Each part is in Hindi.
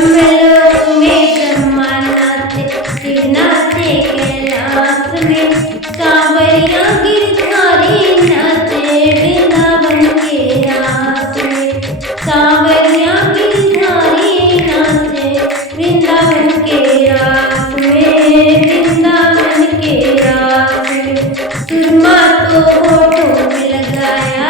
ब्रह्मलोक में ब्रह्मा नाचे, शिव नाचे कैलाश में, कांवरिया गिरधारी नाचे वृंदावन के रास में, कांवरिया गिरधारी नाचे वृंदावन के रास में, वृंदावन के रास में। सुरमा तो होठों पे लगाया,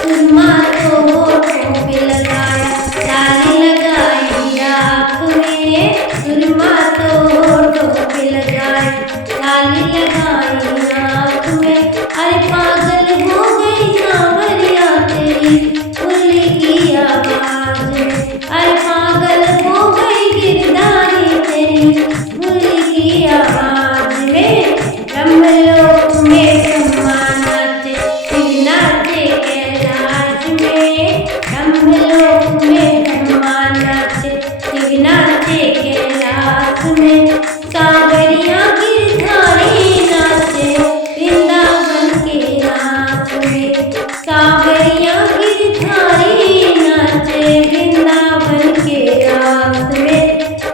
सुरमा तो होठों पे लगाया, लाली लगाई आँख में, सुरमा तो होठों पे लगाया, लाली लगाई आँख में। अरे पागल हो गई सांवरिया तेरी फुल्ली की आवाज में, अरे पागल हो गई गिरधारी तेरी फुल्ली की आवाज में। ब्रह्मलोक में ब्रह्मा नाचे, शिव नाचे कैलाश में, ब्रह्मलोक में ब्रह्मा नाचे, शिव नाचे कैलाश में, कांवरिया गिरधारी नाचे वृंदावन के रास में, कांवरिया गिरधारी नाचे वृंदावन के रास में,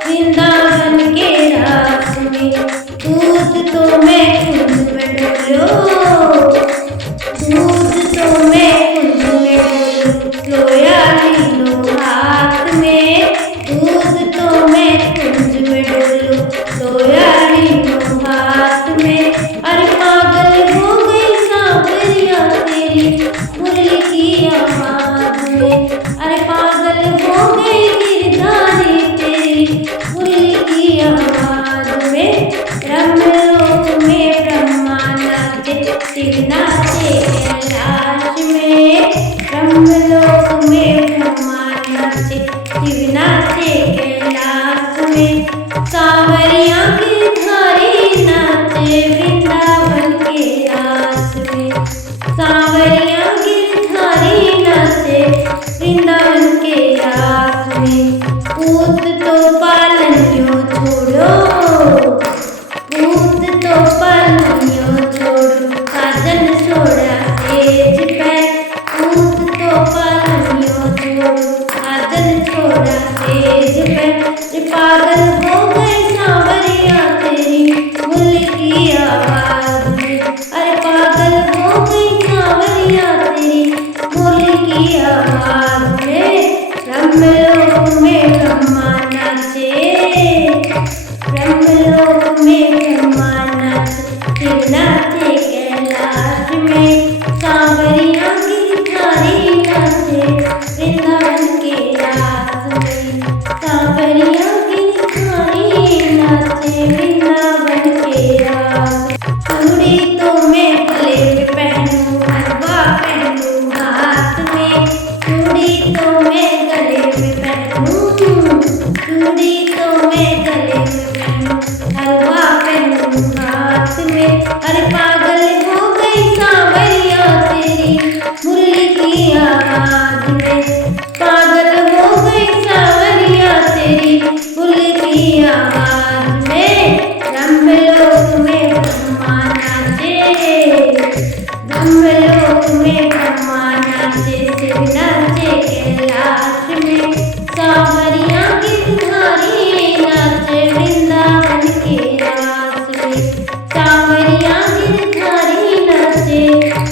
वृंदावन के रास में। दूध तो मैं कुंज में डोलो, दूध तो मैं कुंज में डोलो, लोया लो हाथ में, दूध तो मैं कुंज में डोलो, लोया लो हाथ में। अरे पागल हो गई सांवरिया तेरी मुरली की आवाज में, अरे पागल हो गई गिरधारी तेरी मुरली की आवाज में। ब्रह्मलोक में ब्रह्मा नाचे, शिव नाचे कैलाश में, ब्रह्मलोक में ब्रह्मा नाचे, शिव नाचे कैलाश में, कांवरिया गिरधारी नाचे वृंदावन के रास में, कांवरिया गिरधारी नाचे वृंदावन के रास में। पूत तो पालनियों छोड़ो, पूत तो पालनियों छोड़ो, काजल छोड़ा तेज पे, पूत तो पालनियों छोड़ो, काजल छोड़ा तेज पे। पागल हो गए सांवरिया तेरी मुरली की आवाज में, अरे पागल हो गई सांवरिया तेरी मुरली की आवाज में। ब्रह्मलोक में ब्रह्मा नाचे, ब्रह्मलोक में ब्रह्मा नाचे, शिव नाचे कैलाश में, कांवरिया गिरधारी नाचे वृंदावन के रास में, कांवरिया गिरधारी नाचे वृंदावन के रास। चूड़ी तो मैं गले में पहनूं, हलवा पहनूं हाथ में, चूड़ी तो मैं गले में पहनूं, चूड़ी तो मैं गले में पहनूं, हलवा पहनूं हाथ में। अरे पागल हो गई सांवरिया तेरी मुरली की आवाज में, पागल हो गई सांवरिया तेरी मुरली की आवाज में। ब्रह्मलोक में ब्रह्मा नाचे, ब्रह्मलोक में ब्रह्मा नाचे, शिव नाचे कैलाश में, कांवरिया गिरधारी नाचे वृंदावन के रास में, कांवरिया गिरधारी नाचे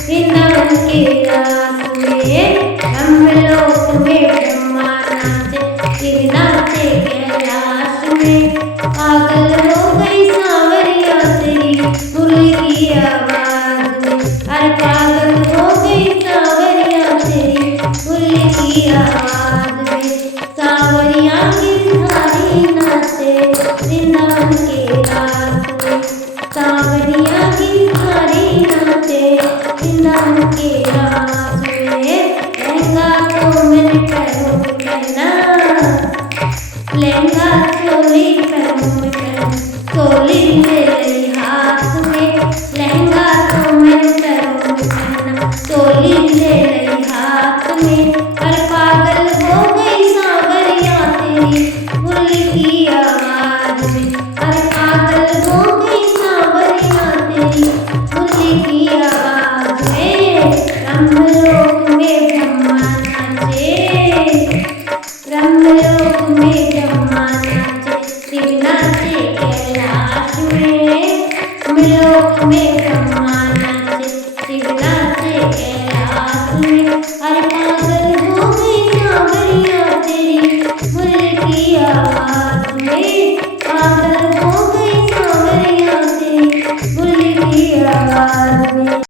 वृंदावन के रास में। ब्रह्मलोक में ब्रह्मा नाचे, शिव नाचे कैलाश में, पागल हो गई सांवरिया तेरी मुरली की आवाज में, अरे पागल हो गई सांवरिया तेरी मुरली की आवाज में, कांवरिया गिरधारी नाचे वृंदावन के रास में, कांवरिया गिरधारी नाचे वृंदावन के रास में। लहंगा तो मैंने पैरों में पहना, लहंगा चोली पैरों में पहना, चोली ले ली हाथ में, लहंगा तो मैंने पैरों में पहना, चोली ले ली हाथ में। अरे पागल हो गई सांवरिया तेरी मुरली की आवाज में, अरे पागल हो गई सांवरिया तेरी मुरली की आवाज में। ब्रह्मलोक में ब्रह्मा नाचे, ब्रह्मलोक में ब्रह्मा नाचे, शिव नाचे कैलाश में। लोक में ब्रह्मा नाचे, शिव नाचे कैलाश में। अरे पागल हो गई सांवरिया तेरी मुरली की आवाज में, पागल हो गई सांवरिया तेरी मुरली की आवाज में।